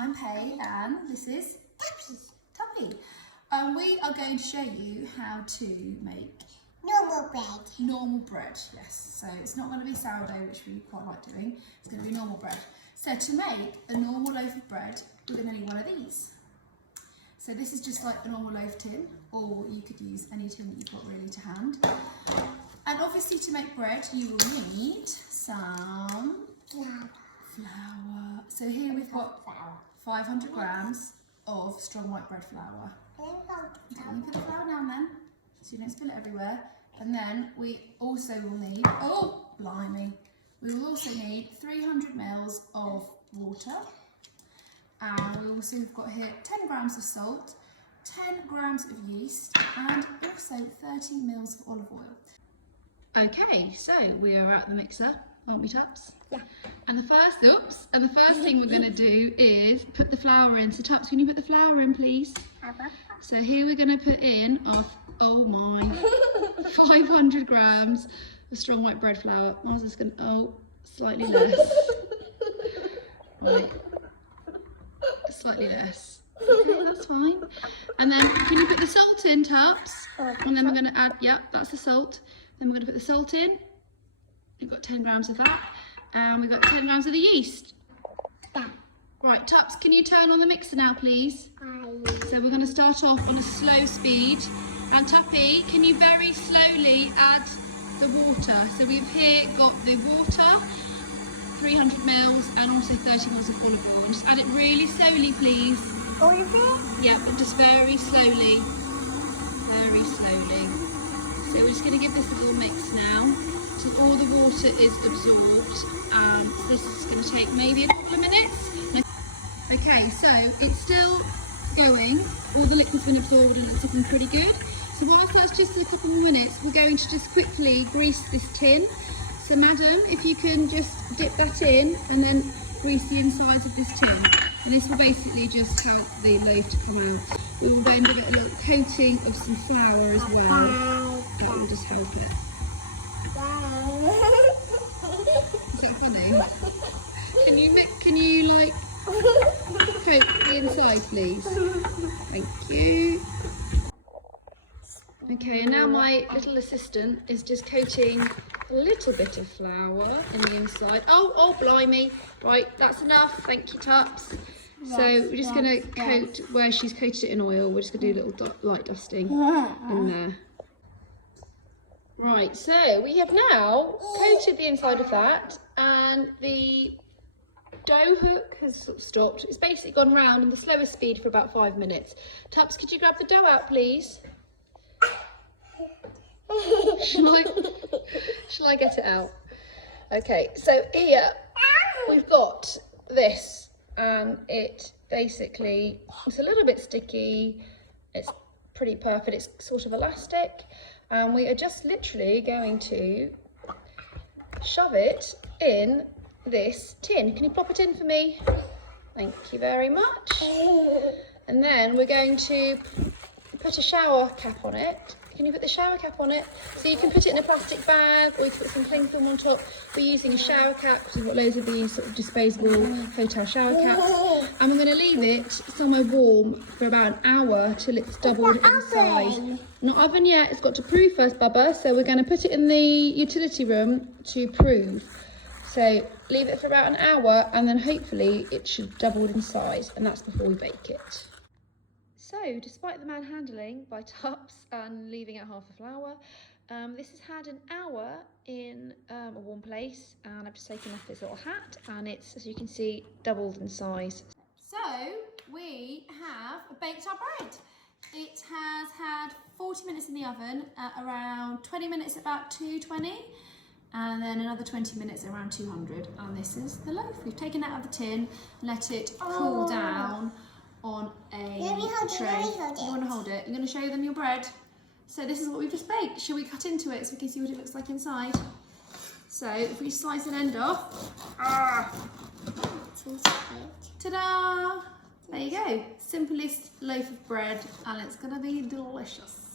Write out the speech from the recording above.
I'm Pay and this is Tuppy. We are going to show you how to make normal bread, yes. So it's not going to be sourdough, which we quite like doing. It's going to be normal bread. So to make a normal loaf of bread, we're going to need one of these. So this is just like a normal loaf tin, or you could use any tin that you've got really to hand. And obviously to make bread, you will need some flour. So here we've got 500 grams of strong white bread flour. You put the flour down then, so you don't spill it everywhere. And then we also will need, oh blimey, we will also need 300 mils of water. And we also have got here 10 grams of salt, 10 grams of yeast, and also 30 mils of olive oil. Okay, so we are at the mixer, aren't we, Tups? Yeah. And the first thing we're going to do is put the flour in. So Tups, can you put the flour in, please? So here we're going to put in our, oh my, 500 grams of strong white bread flour. Mine's just going to, oh, slightly less. Right. Slightly less. Okay, that's fine. And then can you put the salt in, Tups? And then we're going to add, yep, that's the salt. Then we're going to put the salt in. We've got 10 grams of that. And we've got 10 grams of the yeast. Right, Tups, can you turn on the mixer now, please? So we're going to start off on a slow speed. And Tuppy, can you very slowly add the water? So we've here got the water, 300 mils, and also 30 mils of olive oil. And just add it really slowly, please. Olive oil? Yeah, but just very slowly. Very slowly. So we're just going to give this a little mix now. So all the water is absorbed. So this is going to take maybe a couple of minutes. Okay, so it's still going. All the liquid's been absorbed and it's looking pretty good. So whilst that's just a couple more minutes, we're going to just quickly grease this tin. So madam, if you can just dip that in and then grease the insides of this tin. And this will basically just help the loaf to come out. We will then give it a little coating of some flour as well. That will just help it. Is that funny? Can you like coat the inside, please? Thank you. Okay, and now my little assistant is just coating a little bit of flour in the inside. Oh, blimey. Right, that's enough. Thank you, Tups. So we're just going to coat where she's coated it in oil. We're just going to do a little light dusting in there. Right, so we have now coated the inside of that, and the dough hook has sort of stopped. It's basically gone round on the slowest speed for about 5 minutes. Tups, could you grab the dough out, please? Shall I get it out? Okay, so here we've got this, and it basically, it's a little bit sticky, it's pretty perfect, it's sort of elastic, and we are just literally going to shove it in this tin. Can you plop it in for me? Thank you very much. And then we're going to put a shower cap on it. Can you put the shower cap on it? So you can put it in a plastic bag, or you can put some cling film on top. We're using a shower cap because we've got loads of these sort of disposable hotel shower caps. And we're going to leave it somewhere warm for about an hour till it's doubled in size. Not oven yet, it's got to proof first, Bubba. So we're going to put it in the utility room to prove. So leave it for about an hour, and then hopefully it should double in size, and that's before we bake it. So, despite the manhandling by Tups and leaving out half the flour, this has had an hour in a warm place, and I've just taken off this little hat, and it's, as you can see, doubled in size. So, we have baked our bread. It has had 40 minutes in the oven, around 20 minutes at about 220, and then another 20 minutes at around 200, and this is the loaf. We've taken it out of the tin, let it cool down on a tray. You want to hold it? You're going to show them your bread. So this is what we've just baked. Shall we cut into it so we can see what it looks like inside? So if we slice an end off, ta-da! There you go. Simplest loaf of bread, and it's going to be delicious.